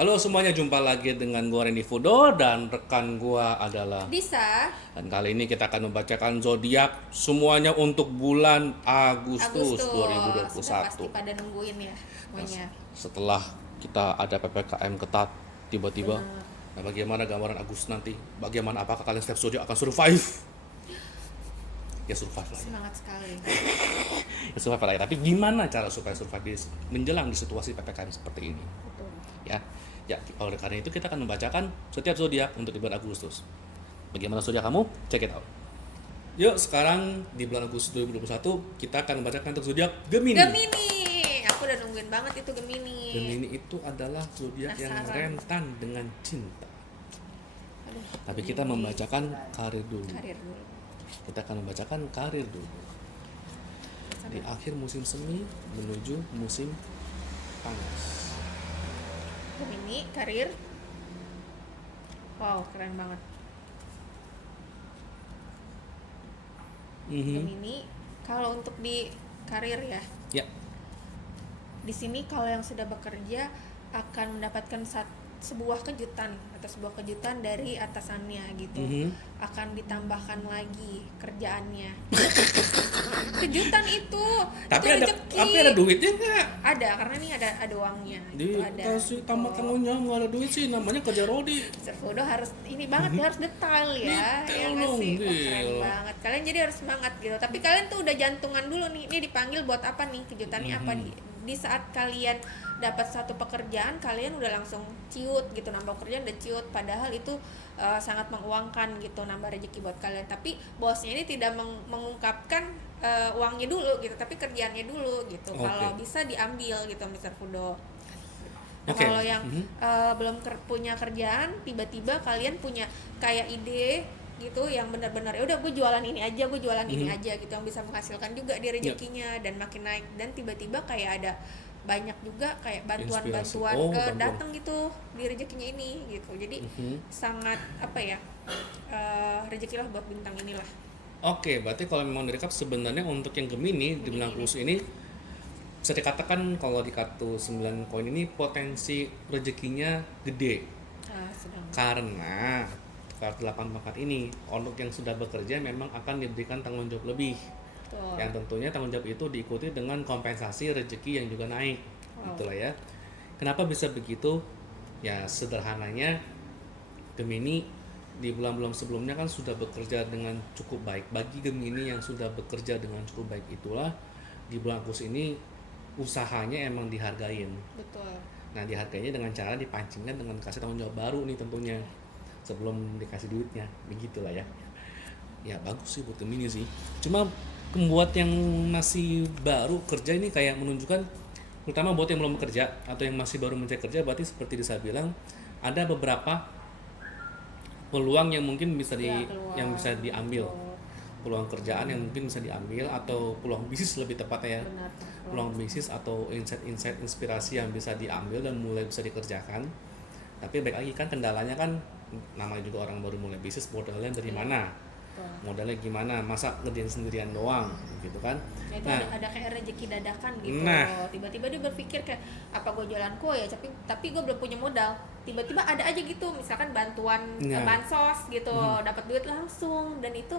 Halo semuanya, jumpa lagi dengan gua Randy Fudo dan rekan gua adalah. Bisa. Dan kali ini kita akan membacakan zodiak semuanya untuk bulan Agustus Agustus sudah pasti 2021. pada nungguin ya Nah, semuanya. setelah kita ada PPKM ketat tiba-tiba, Benar. nah bagaimana gambaran Agustus nanti? Bagaimana apakah kalian setiap zodiak akan survive? Ya survive lah ya. Semangat sekali. Ya survive lah ya. Tapi gimana cara supaya survive menjelang di situasi PPKM seperti ini? Betul. Ya, ya oleh karena itu kita akan membacakan setiap zodiak untuk di bulan Agustus. Bagaimana zodiak kamu? Check it out. Yuk, sekarang di bulan Agustus 2021 kita akan membacakan untuk zodiak Gemini. Gemini. Aku udah nungguin banget itu Gemini. Gemini itu adalah zodiak yang Penasaran. rentan dengan cinta. Aduh, Tapi kita Gemini. membacakan karir dulu. Karir dulu. Kita akan membacakan karir dulu. Di Sabar. akhir musim semi menuju musim panas. Gemini karir. Wow, keren banget. Gemini kalau untuk di karir ya. Ya, Di sini kalau yang sudah bekerja akan mendapatkan sebuah kejutan atau sebuah kejutan dari atasannya gitu. Akan ditambahkan lagi kerjaannya. Kejutan itu rezeki. tapi ada duitnya nggak? Ada, karena ini ada uangnya gitu, ada. Dikasih tambah Gitu. tanggung jawab, nggak ada duit sih, namanya kerja Rodi. Servodo harus ini banget ya, harus detail ya. Detail Ya nggak dong, sih? Wah, keren gila. banget. Kalian jadi harus semangat gitu. Tapi kalian tuh udah jantungan dulu nih. Ini dipanggil buat apa nih? Kejutannya apa di saat kalian dapat satu pekerjaan, kalian udah langsung ciut gitu, nambah pekerjaan udah ciut, padahal itu sangat menguangkan gitu, nambah rezeki buat kalian. Tapi bosnya ini tidak mengungkapkan uangnya dulu gitu, tapi kerjaannya dulu gitu. Oke. Kalau bisa diambil gitu, Mr. Fudo. Nah, Oke. kalau yang belum punya kerjaan, tiba-tiba kalian punya kayak ide gitu yang benar-benar ya udah gue jualan ini aja, gue jualan ini aja gitu, yang bisa menghasilkan juga di rezekinya dan makin naik, dan tiba-tiba kayak ada banyak juga kayak bantuan-bantuan Inspirasi. Oh, bantuan. datang gitu di rezekinya ini gitu. Jadi sangat apa ya, rezeki lah buat bintang inilah. Oke, berarti kalau memang direkap sebenarnya untuk yang Gemini di bulan Agustus ini bisa dikatakan kalau di kartu 9 koin ini potensi rezekinya gede. Sedang Karena kartu 8 pangkat ini untuk yang sudah bekerja memang akan diberikan tanggung jawab lebih. tuh. Yang tentunya tanggung jawab itu diikuti dengan kompensasi rezeki yang juga naik. Itulah ya. Kenapa bisa begitu? Ya sederhananya Gemini di bulan-bulan sebelumnya kan sudah bekerja dengan cukup baik. Bagi Gemini yang sudah bekerja dengan cukup baik itulah di bulan Agustus ini usahanya emang dihargain. Betul. Nah dihargainya dengan cara dipancingkan dengan kasih tanggung jawab baru nih tentunya sebelum dikasih duitnya, begitulah ya. Ya bagus sih buat Gemini sih. Cuma buat yang masih baru kerja ini kayak menunjukkan, terutama buat yang belum bekerja atau yang masih baru mencari kerja, berarti seperti saya bilang ada beberapa peluang yang mungkin bisa Peluang. yang bisa diambil. Betul. Peluang kerjaan yang mungkin bisa diambil atau peluang bisnis lebih tepatnya ya. Benar. Peluang bisnis atau insight inspirasi yang bisa diambil dan mulai bisa dikerjakan. Tapi baik lagi kan kendalanya kan namanya juga orang baru mulai bisnis, modalnya dari mana? Betul. Modalnya gimana? Masa ngerjain sendirian doang gitu kan? Ya, itu ada kayak rezeki dadakan gitu. Nah. Tiba-tiba dia berpikir kayak apa gue jualan kue ya, tapi gue belum punya modal. Tiba-tiba ada aja gitu, misalkan bantuan Nah. bansos gitu, dapat duit langsung, dan itu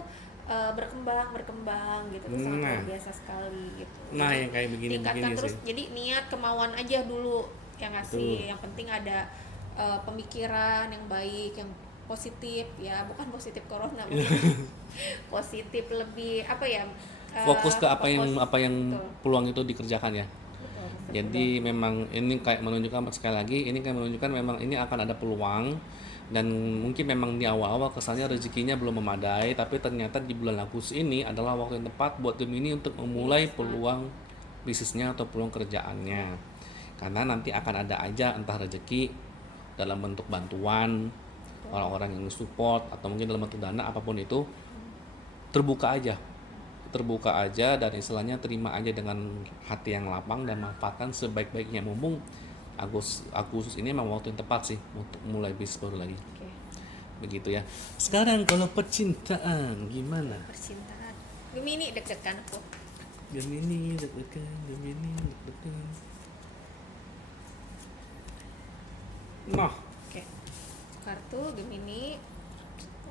berkembang gitu. Itu sangat Nah. luar biasa sekali gitu. Nah, Jadi, yang kayak begini-begini tingkatkan terus. sih. Jadi niat, kemauan aja dulu ya nggak Betul. sih. Yang penting ada pemikiran yang baik, yang positif ya, bukan positif corona, positif lebih apa ya, Fokus ke apa yang Betul. peluang itu dikerjakan ya. Betul. Jadi memang ini kayak menunjukkan sekali lagi, ini kayak menunjukkan memang ini akan ada peluang, dan mungkin memang di awal-awal kesannya rezekinya belum memadai, tapi ternyata di bulan Agustus ini adalah waktu yang tepat buat Gemini untuk memulai peluang bisnisnya atau peluang kerjaannya. Karena nanti akan ada aja entah rezeki dalam bentuk bantuan orang-orang yang support atau mungkin dalam bentuk dana, apapun itu terbuka aja dan istilahnya terima aja dengan hati yang lapang dan manfaatkan sebaik-baiknya. Mumpung Agustus ini memang waktu yang tepat sih untuk mulai bisnis baru lagi. Oke. Begitu ya. Sekarang kalau percintaan gimana? Percintaan Gemini deg-degan aku. Gemini deg-degan. Nah, Oke. Kartu Gemini.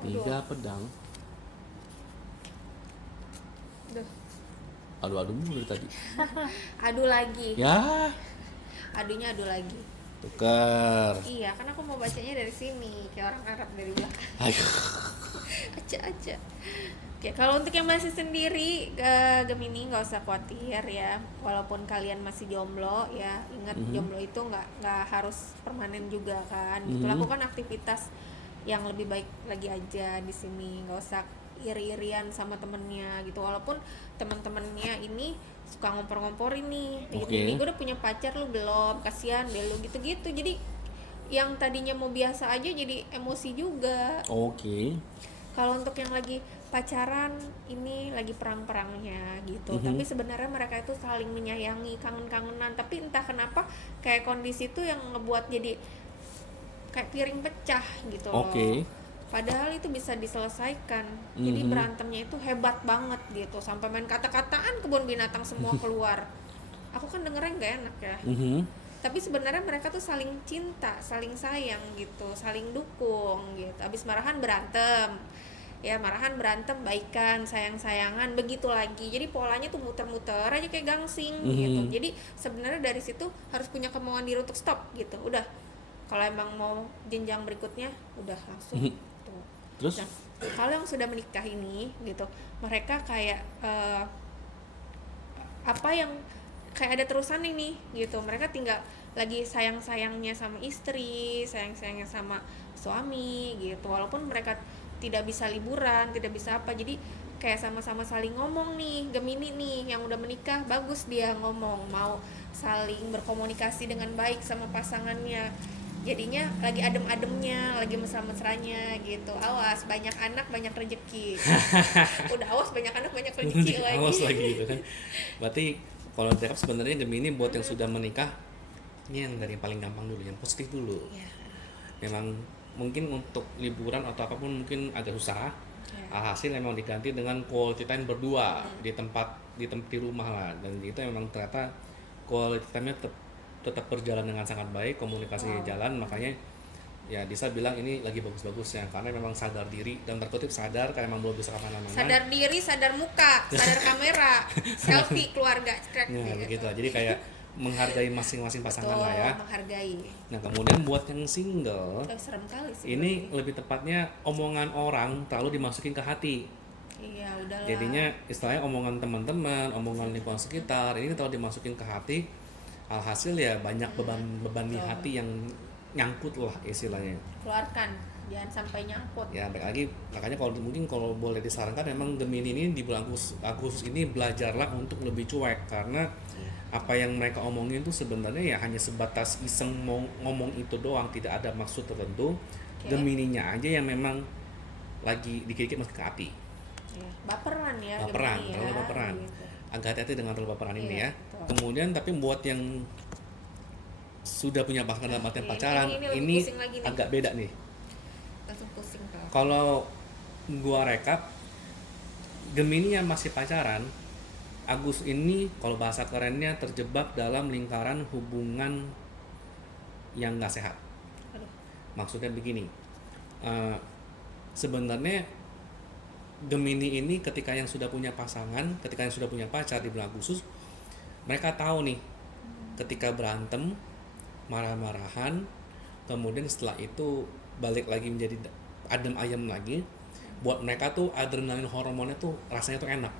tiga pedang. Duh. Adu-adu mulu dari tadi. Adu lagi. Ya, Adunya adu lagi. tuker. Iya, kan aku mau bacanya dari sini, kayak orang Arab dari belakang. Ayo. Aja. Oke, kalau untuk yang masih sendiri, Gemini nggak usah khawatir ya. Walaupun kalian masih jomblo ya, ingat jomblo itu nggak harus permanen juga kan. Gitu, lakukan aktivitas yang lebih baik lagi aja di sini. Nggak usah iri-irian sama temennya gitu. Walaupun teman-temannya ini suka ngompor-ngomporin nih. Oke. Ini gue udah punya pacar, lu belum? Kasihan deh lu gitu-gitu. Jadi yang tadinya mau biasa aja jadi emosi juga. Oke. Kalau untuk yang lagi pacaran ini lagi perang-perangnya gitu, tapi sebenarnya mereka itu saling menyayangi, kangen-kangenan, tapi entah kenapa kayak kondisi itu yang ngebuat jadi kayak piring pecah gitu loh. Oke. Padahal itu bisa diselesaikan. Jadi berantemnya itu hebat banget gitu, sampai main kata-kataan, kebun binatang semua keluar. Aku kan dengernya nggak enak ya. Tapi sebenarnya mereka tuh saling cinta, saling sayang gitu, saling dukung gitu. Abis marahan berantem, ya marahan berantem, baikan, sayang-sayangan, begitu lagi. Jadi polanya tuh muter-muter aja kayak gangsing gitu. Jadi sebenarnya dari situ harus punya kemauan diri untuk stop gitu. Udah, kalau emang mau jenjang berikutnya, udah langsung. Tuh. Terus? Nah, kalau yang sudah menikah ini gitu, mereka kayak apa yang kayak ada terusan nih gitu, mereka tinggal lagi sayang-sayangnya sama istri, sayang-sayangnya sama suami gitu, walaupun mereka tidak bisa liburan, tidak bisa apa, jadi kayak sama-sama saling ngomong nih. Gemini nih yang udah menikah bagus dia ngomong, mau saling berkomunikasi dengan baik sama pasangannya, jadinya lagi adem-ademnya, lagi mesra-mesranya gitu. Awas banyak anak banyak rezeki. Udah awas banyak anak banyak rezeki lagi. Awas lagi gitu kan. Berarti kalau direkap sebenarnya Gemini buat yang sudah menikah, ini yang dari yang paling gampang dulu, yang positif dulu. Ya. Memang mungkin untuk liburan atau apapun mungkin agak susah. Ya. Alhasil memang diganti dengan quality time berdua di tempat di rumah lah, dan itu memang ternyata quality time-nya tetap berjalan dengan sangat baik, komunikasinya jalan, makanya ya Disa bilang ini lagi bagus-bagusnya karena memang sadar diri dan terkutip sadar karena memang belum bisa kemana-mana. Sadar diri, sadar muka, sadar kamera, selfie keluarga, crack Nah, gitu. begitu lah. Jadi kayak menghargai masing-masing pasangan Betul, lah ya. menghargai. Nah, kemudian buat yang single, Serem kali sih. ini lebih tepatnya omongan orang terlalu dimasukin ke hati. Iya, udahlah. Jadinya istilahnya omongan teman-teman, omongan lingkungan sekitar, ini terlalu dimasukin ke hati. Alhasil ya banyak beban di hati yang nyangkut lah istilahnya. Keluarkan, jangan sampai nyangkut. Ya, baik lagi makanya kalau boleh disarankan memang Gemini ini di bulan Agustus ini belajarlah untuk lebih cuek, karena apa yang mereka omongin itu sebenarnya ya hanya sebatas iseng mau ngomong itu doang, tidak ada maksud tertentu. Gemininya aja yang memang lagi dikit-dikit masuk ke hati. Ya, baperan ya. Baperan, Gemini terlalu ya, baperan. gitu. Agak hati-hati dengan terlalu baperan ini Iya, ya. betul. Kemudian tapi buat yang sudah punya pasangan dalam artian pacaran, lebih ini pusing lagi nih. agak beda nih. Langsung pusing kalau. Kalau gua rekap, Gemini yang masih pacaran, Agus ini kalau bahasa kerennya terjebak dalam lingkaran hubungan yang nggak sehat. Aduh. Maksudnya begini, sebenarnya Gemini ini ketika yang sudah punya pasangan, ketika yang sudah punya pacar di bulan Agustus, mereka tahu nih, ketika berantem, marah-marahan, kemudian setelah itu balik lagi menjadi adem ayem lagi, buat mereka tuh adrenalin hormonnya tuh rasanya tuh enak.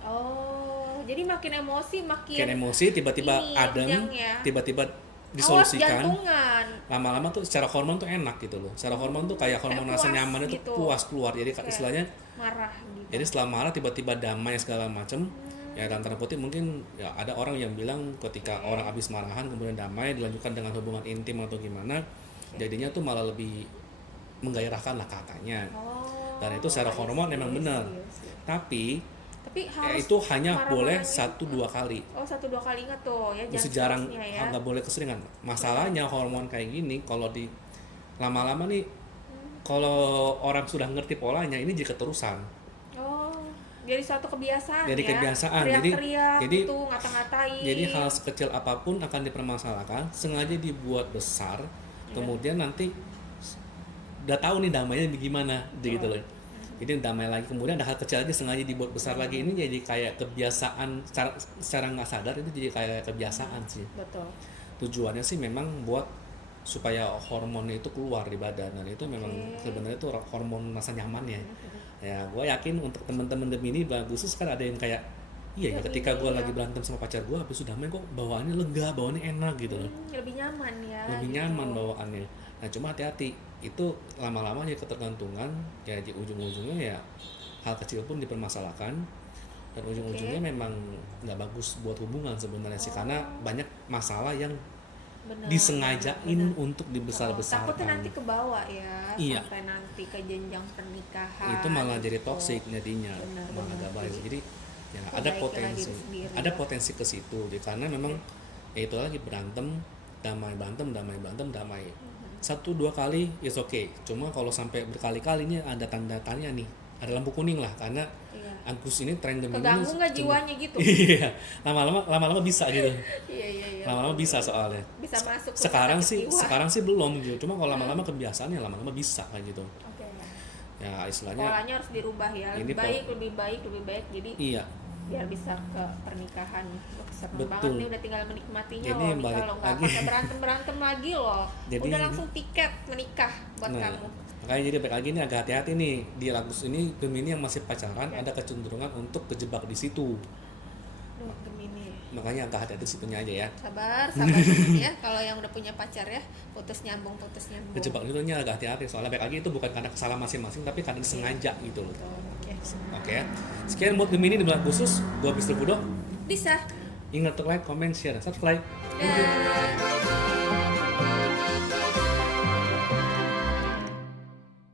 Oh, jadi makin emosi Kayak emosi tiba-tiba ini, adem, jenjangnya. tiba-tiba Awas disolusikan. jantungan. Lama-lama tuh secara hormon tuh enak gitu loh. Secara hormon tuh kayak hormon Kayak rasa puas nyaman itu gitu. puas keluar. Jadi istilahnya Marah gitu. jadi setelah marah tiba-tiba damai segala macem. Ya dalam tanda kutip mungkin ya ada orang yang bilang ketika orang habis marahan kemudian damai dilanjutkan dengan hubungan intim atau gimana, jadinya tuh malah lebih menggairahkan lah katanya. Oh, Dan itu secara hormon memang benar. Tapi Tapi ya harus itu hanya boleh marah-marahnya. 1-2 kali. Oh, 1-2 kali ingat tuh ya, jangan Sejarang seterusnya ya. nggak boleh keseringan. Masalahnya hormon kayak gini kalau di lama-lama nih, kalau orang sudah ngerti polanya ini jadi keterusan. Oh, jadi suatu kebiasaan Jadi ya. kebiasaan. Teriak-teriak Jadi gitu, ngata-ngatain. jadi hal sekecil apapun akan dipermasalahkan, sengaja dibuat besar kemudian nanti udah tahu nih damainya gimana gitu loh. Jadi damai lagi, kemudian ada hal kecil lagi sengaja dibuat besar lagi, ini jadi kayak kebiasaan secara nggak sadar, itu jadi kayak kebiasaan sih. Betul. Tujuannya sih memang buat supaya hormonnya itu keluar di badan, dan itu memang sebenarnya itu hormon rasa nyamannya. Ya gue yakin untuk teman-teman Gemini bagus kan ada yang kayak iya ya, ketika gue lagi berantem sama pacar gue habis sudah main kok bawaannya lega, bawaannya enak gitu loh. Lebih nyaman ya. Lebih gitu. nyaman bawaannya. Nah cuma hati-hati, itu lama-lama jadi ketergantungan, ya di ujung-ujungnya ya hal kecil pun dipermasalahkan, dan ujung-ujungnya memang nggak bagus buat hubungan sebenarnya sih, karena banyak masalah yang Bener, disengajain bener. untuk dibesar-besarkan. Takutnya nanti ke bawah ya, Iya. sampai nanti ke jenjang pernikahan. Itu malah jadi gitu. toksik jadinya, Benar, malah benar. nggak baik. Jadi ya Perbaiki ada lagi potensi, diri sendiri, ada ya. potensi ke situ, karena memang ya itu lagi berantem, damai berantem, damai berantem, damai. 1-2 kali is okay. Cuma kalau sampai berkali-kali ini ada tanda tanya nih, ada lampu kuning lah, karena Iya. Agus ini tren Gemini Keganggu nggak cuma- jiwanya gitu? Iya, lama-lama bisa gitu. Iya. Lama-lama bisa soalnya. Bisa masuk ke Sekarang sakit sih jiwa. sekarang sih belum gitu. Cuma kalau lama-lama kebiasaan ya lama-lama bisa kayak gitu. Oke. Ya istilahnya Polanya harus dirubah ya. Ini Lebih baik. Jadi iya. biar bisa ke pernikahan. Seru banget Betul. nih, udah tinggal menikmatinya Jadi loh. Nikah balik lo nggak lagi. pakai berantem lagi loh. Jadi- Udah langsung tiket menikah buat Nah, kamu. makanya jadi baik lagi nih agak hati-hati nih di Agus ini Gemini yang masih pacaran ada kecenderungan untuk kejebak di situ. Duh, Gemini. Makanya agak hati-hati situnya aja ya. Sabar Gemini ya. Kalau yang udah punya pacar ya, putus nyambung. Kejebak itu agak hati-hati soalnya baik lagi itu bukan karena kesalahan masing-masing tapi karena disengaja gitu loh. Betul, oke. Oke ya. Sekian buat Gemini di bulan khusus. Gua Mr. Budo. Bisa. Ingat untuk like, comment, share, dan subscribe. Dan